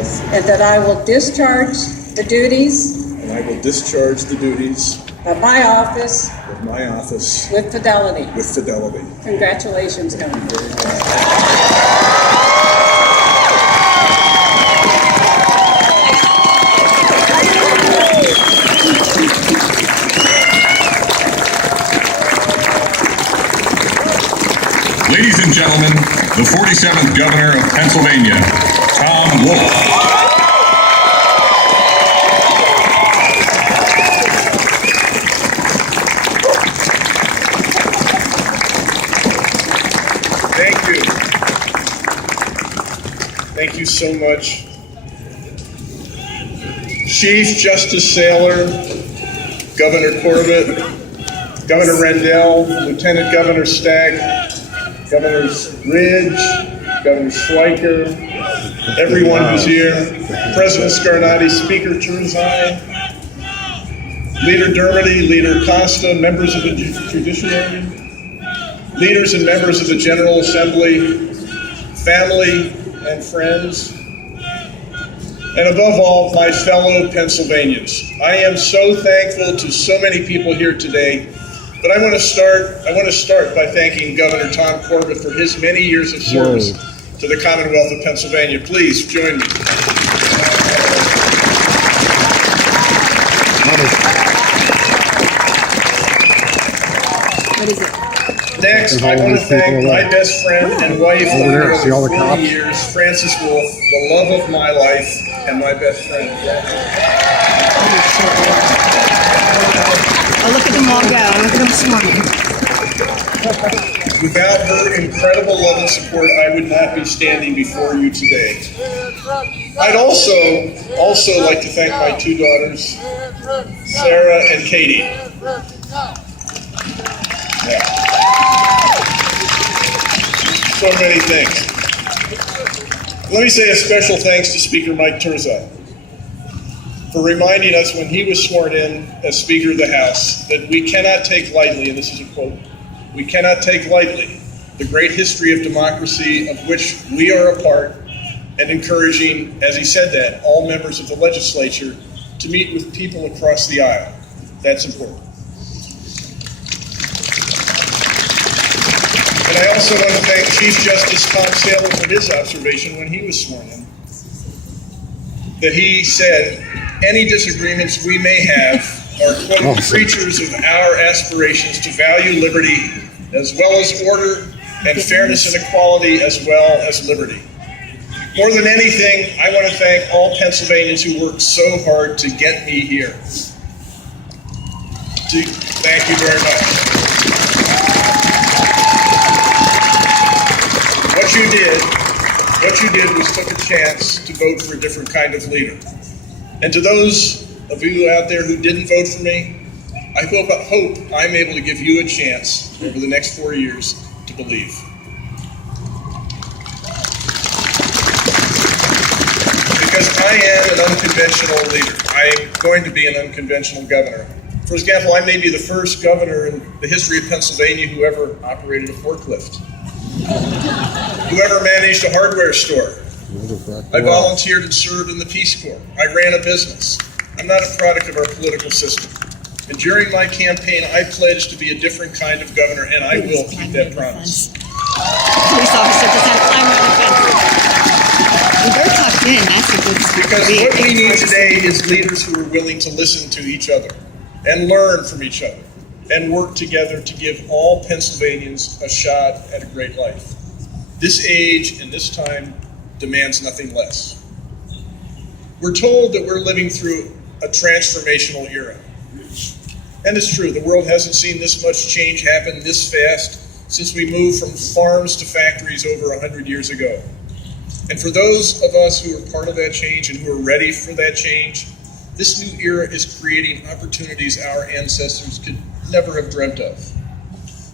oath, and that I will discharge the duties and I will discharge the duties of my office of my office with fidelity. with fidelity. Congratulations, Governor. Ladies and gentlemen, the 47th Governor of Pennsylvania, Tom Wolf. Thank you. Thank you so much. Chief Justice Saylor, Governor Corbett, Governor Rendell, Lieutenant Governor Stack, Governors Ridge, Governor Schleicher, everyone who's here, President Scarnati, Speaker Turzai, Leader Dermody, Leader Costa, members of the Judiciary, leaders and members of the General Assembly, family and friends, and above all, my fellow Pennsylvanians. I am so thankful to so many people here today, but I want to start by thanking Governor Tom Corbett for his many years of service to the Commonwealth of Pennsylvania. Please join me. What is it? Next, I want to thank my best friend and wife of more than 40 years, Frances Wolf, the love of my life and my best friend. Oh, look at them all go. Look at them swarming. Without her incredible love and support, I would not be standing before you today. I'd also like to thank my two daughters, Sarah and Katie. Yeah. So many things. Let me say a special thanks to Speaker Mike Turzai for reminding us when he was sworn in as Speaker of the House that we cannot take lightly, and this is a quote, we cannot take lightly the great history of democracy of which we are a part, and encouraging, as he said that, all members of the legislature to meet with people across the aisle. That's important. And I also want to thank Chief Justice Tom Saylor for his observation when he was sworn in, that he said, any disagreements we may have are, quote, creatures of our aspirations to value liberty as well as order and fairness and equality as well as liberty. More than anything, I want to thank all Pennsylvanians who worked so hard to get me here. Thank you very much. What you did was took a chance to vote for a different kind of leader. And to those of you out there who didn't vote for me, I hope I'm able to give you a chance over the next 4 years to believe. Because I am an unconventional leader. I'm going to be an unconventional governor. For example, I may be the first governor in the history of Pennsylvania who ever operated a forklift, who ever managed a hardware store. I volunteered and served in the Peace Corps. I ran a business. I'm not a product of our political system. And during my campaign, I pledged to be a different kind of governor, and I will keep that promise. Police officer just had to climb around the fence. And they're tucked in. That's a good spot. Because what we need today is leaders who are willing to listen to each other and learn from each other and work together to give all Pennsylvanians a shot at a great life. This age and this time demands nothing less. We're told that we're living through a transformational era. And it's true, the world hasn't seen this much change happen this fast since we moved from farms to factories over 100 years ago. And for those of us who are part of that change and who are ready for that change, this new era is creating opportunities our ancestors could never have dreamt of.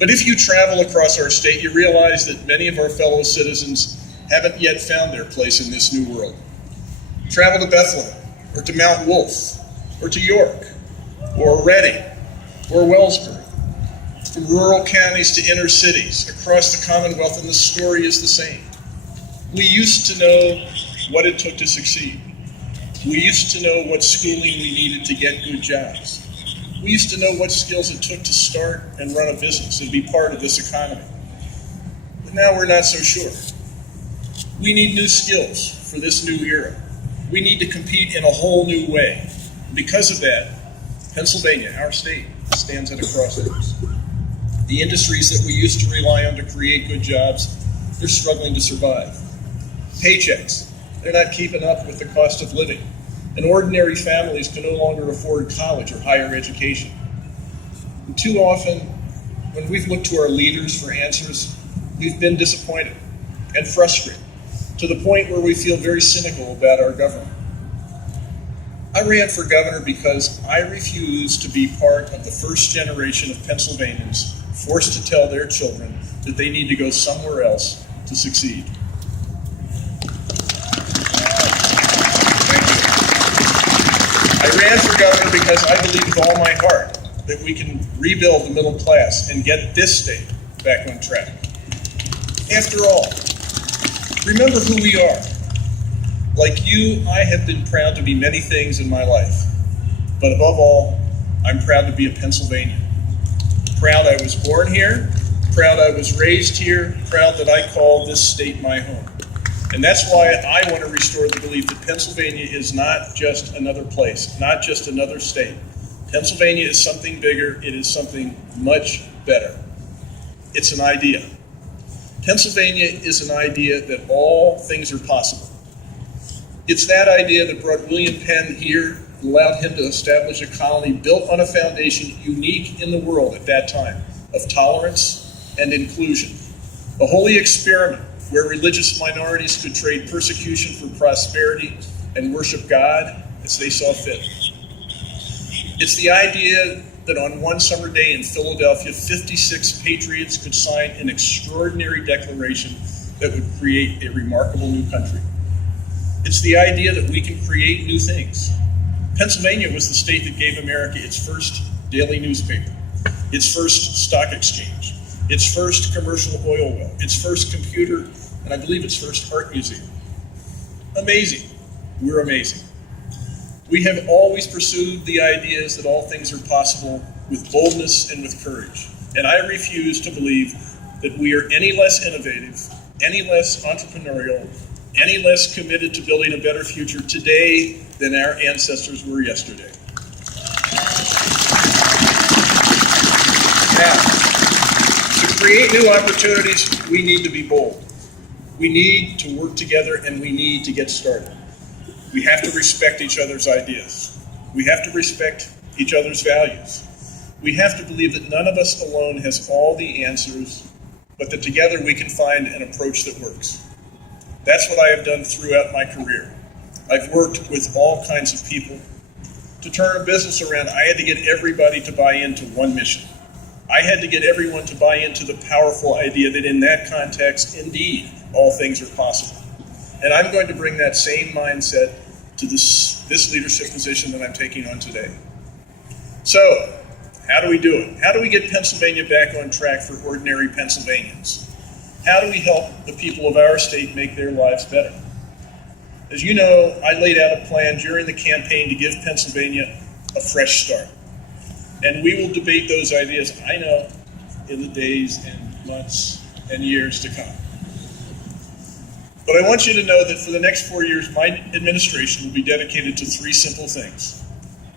But if you travel across our state, you realize that many of our fellow citizens haven't yet found their place in this new world. Travel to Bethlehem, or to Mount Wolf, or to York, or Reading, or Wellsbury, from rural counties to inner cities across the Commonwealth, and the story is the same. We used to know what it took to succeed. We used to know what schooling we needed to get good jobs. We used to know what skills it took to start and run a business and be part of this economy. But now we're not so sure. We need new skills for this new era. We need to compete in a whole new way. Because of that, Pennsylvania, our state, stands at a crossroads. The industries that we used to rely on to create good jobs, they're struggling to survive. Paychecks, they're not keeping up with the cost of living, and ordinary families can no longer afford college or higher education. And too often, when we've looked to our leaders for answers, we've been disappointed and frustrated, to the point where we feel very cynical about our government. I ran for governor because I refuse to be part of the first generation of Pennsylvanians forced to tell their children that they need to go somewhere else to succeed. I ran for governor because I believe with all my heart that we can rebuild the middle class and get this state back on track. After all, remember who we are. Like you, I have been proud to be many things in my life, but above all, I'm proud to be a Pennsylvanian. Proud I was born here, proud I was raised here, proud that I call this state my home. And that's why I want to restore the belief that Pennsylvania is not just another place, not just another state. Pennsylvania is something bigger, it is something much better. It's an idea. Pennsylvania is an idea that all things are possible. It's that idea that brought William Penn here and allowed him to establish a colony built on a foundation unique in the world at that time of tolerance and inclusion. A holy experiment where religious minorities could trade persecution for prosperity and worship God as they saw fit. It's the idea that on one summer day in Philadelphia, 56 patriots could sign an extraordinary declaration that would create a remarkable new country. It's the idea that we can create new things. Pennsylvania was the state that gave America its first daily newspaper, its first stock exchange, its first commercial oil well, its first computer, and I believe its first art museum. Amazing. We're amazing. We have always pursued the ideas that all things are possible with boldness and with courage. And I refuse to believe that we are any less innovative, any less entrepreneurial, any less committed to building a better future today than our ancestors were yesterday. Now, to create new opportunities, we need to be bold. We need to work together and we need to get started. We have to respect each other's ideas. We have to respect each other's values. We have to believe that none of us alone has all the answers, but that together we can find an approach that works. That's what I have done throughout my career. I've worked with all kinds of people. To turn a business around, I had to get everybody to buy into one mission. I had to get everyone to buy into the powerful idea that in that context, indeed, all things are possible. And I'm going to bring that same mindset to this leadership position that I'm taking on today. So, how do we do it? How do we get Pennsylvania back on track for ordinary Pennsylvanians? How do we help the people of our state make their lives better? As you know, I laid out a plan during the campaign to give Pennsylvania a fresh start. And we will debate those ideas, I know, in the days and months and years to come. But I want you to know that for the next 4 years, my administration will be dedicated to three simple things.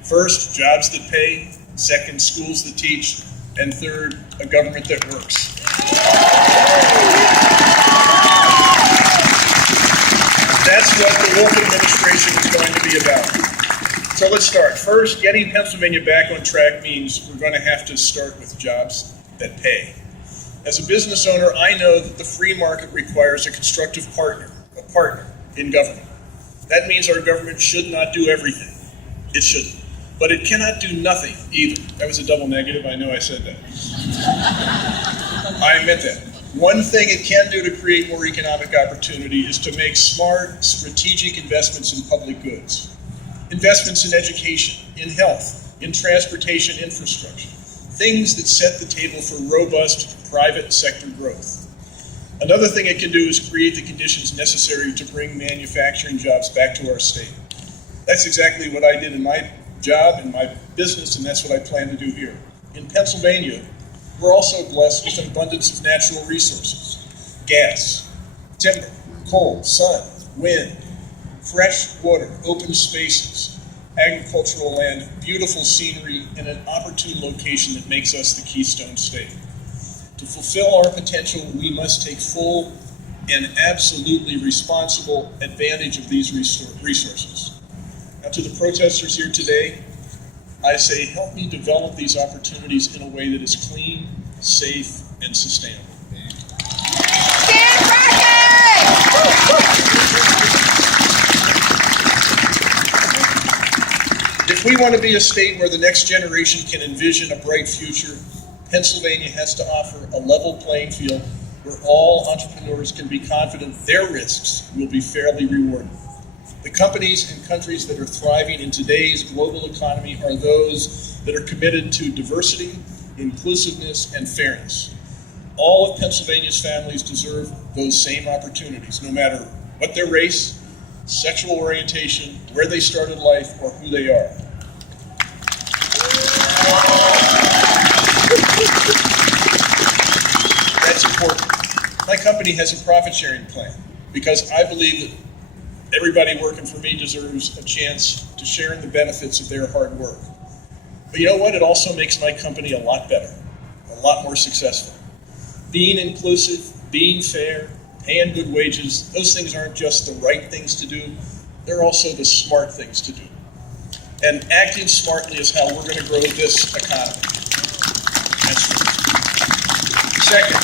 First, jobs that pay. Second, schools that teach. And third, a government that works. That's what the Wolf administration is going to be about. So let's start. First, getting Pennsylvania back on track means we're going to have to start with jobs that pay. As a business owner, I know that the free market requires a constructive partner in government. That means our government should not do everything. It shouldn't. But it cannot do nothing either. That was a double negative. I know I said that. I meant that. One thing it can do to create more economic opportunity is to make smart, strategic investments in public goods. Investments in education, in health, in transportation infrastructure. Things that set the table for robust private sector growth. Another thing it can do is create the conditions necessary to bring manufacturing jobs back to our state. That's exactly what I did in my job, in my business, and that's what I plan to do here. In Pennsylvania, we're also blessed with an abundance of natural resources: gas, timber, coal, sun, wind, fresh water, open spaces, agricultural land, beautiful scenery, and an opportune location that makes us the Keystone State. To fulfill our potential, we must take full and absolutely responsible advantage of these resources. Now, to the protesters here today, I say, help me develop these opportunities in a way that is clean, safe, and sustainable. If we want to be a state where the next generation can envision a bright future, Pennsylvania has to offer a level playing field where all entrepreneurs can be confident their risks will be fairly rewarded. The companies and countries that are thriving in today's global economy are those that are committed to diversity, inclusiveness, and fairness. All of Pennsylvania's families deserve those same opportunities, no matter what their race, sexual orientation, where they started life, or who they are. That's important. My company has a profit-sharing plan because I believe that everybody working for me deserves a chance to share in the benefits of their hard work. But you know what? It also makes my company a lot better, a lot more successful. Being inclusive, being fair, paying good wages, those things aren't just the right things to do, they're also the smart things to do. And acting smartly is how we're going to grow this economy. That's right. Second,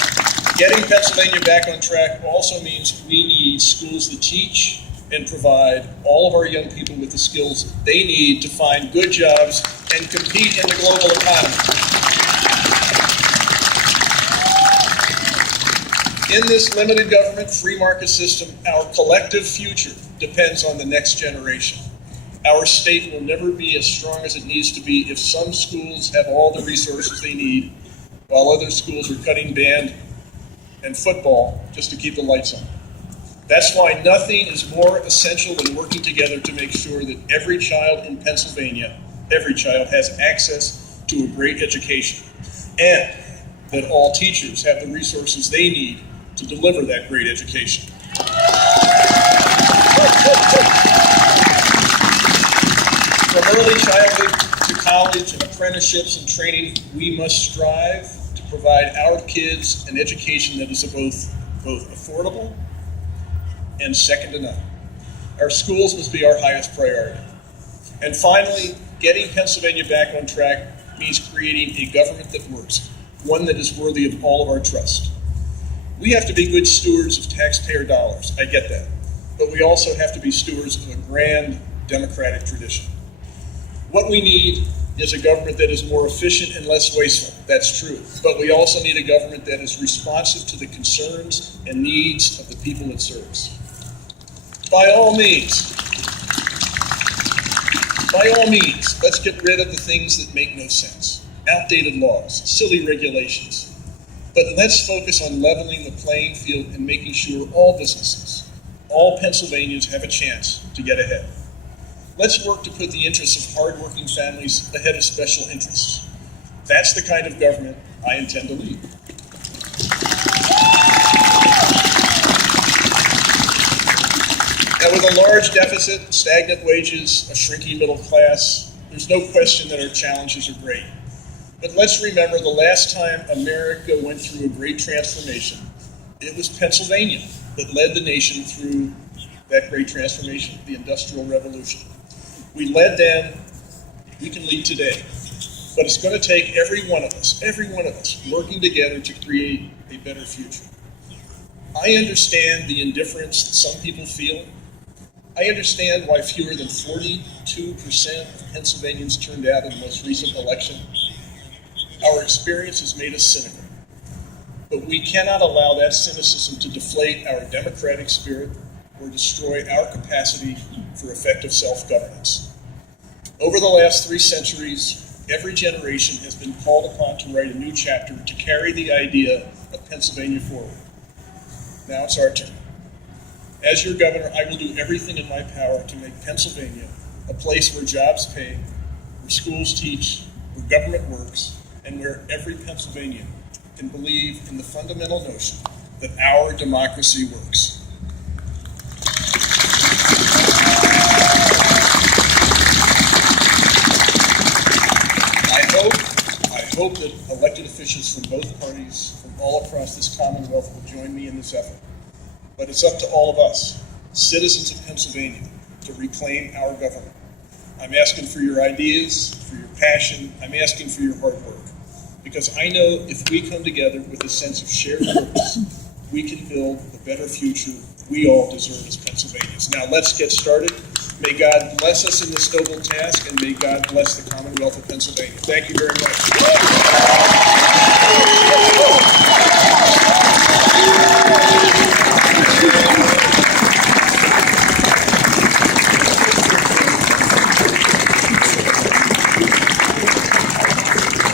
getting Pennsylvania back on track also means we need schools that teach and provide all of our young people with the skills they need to find good jobs and compete in the global economy. In this limited government, free market system, our collective future depends on the next generation. Our state will never be as strong as it needs to be if some schools have all the resources they need, while other schools are cutting band and football just to keep the lights on. That's why nothing is more essential than working together to make sure that every child in Pennsylvania, every child has access to a great education, and that all teachers have the resources they need to deliver that great education. From early childhood to college and apprenticeships and training, we must strive to provide our kids an education that is both affordable and second to none. Our schools must be our highest priority. And finally, getting Pennsylvania back on track means creating a government that works, one that is worthy of all of our trust. We have to be good stewards of taxpayer dollars, I get that, but we also have to be stewards of a grand democratic tradition. What we need is a government that is more efficient and less wasteful, that's true, but we also need a government that is responsive to the concerns and needs of the people it serves. By all means, let's get rid of the things that make no sense. Outdated laws, silly regulations. But let's focus on leveling the playing field and making sure all businesses, all Pennsylvanians have a chance to get ahead. Let's work to put the interests of hardworking families ahead of special interests. That's the kind of government I intend to lead. Now, with a large deficit, stagnant wages, a shrinking middle class, there's no question that our challenges are great. But let's remember the last time America went through a great transformation, it was Pennsylvania that led the nation through that great transformation, the Industrial Revolution. We led then, we can lead today. But it's going to take every one of us working together to create a better future. I understand the indifference that some people feel. I understand why fewer than 42% of Pennsylvanians turned out in the most recent election. Our experience has made us cynical. But we cannot allow that cynicism to deflate our democratic spirit or destroy our capacity for effective self-governance. Over the last 3 centuries, every generation has been called upon to write a new chapter to carry the idea of Pennsylvania forward. Now it's our turn. As your governor, I will do everything in my power to make Pennsylvania a place where jobs pay, where schools teach, where government works, and where every Pennsylvanian can believe in the fundamental notion that our democracy works. I hope that elected officials from both parties, from all across this Commonwealth, will join me in this effort. But it's up to all of us, citizens of Pennsylvania, to reclaim our government. I'm asking for your ideas, for your passion. I'm asking for your hard work. Because I know if we come together with a sense of shared purpose, we can build the better future we all deserve as Pennsylvanians. Now let's get started. May God bless us in this noble task, and may God bless the Commonwealth of Pennsylvania. Thank you very much.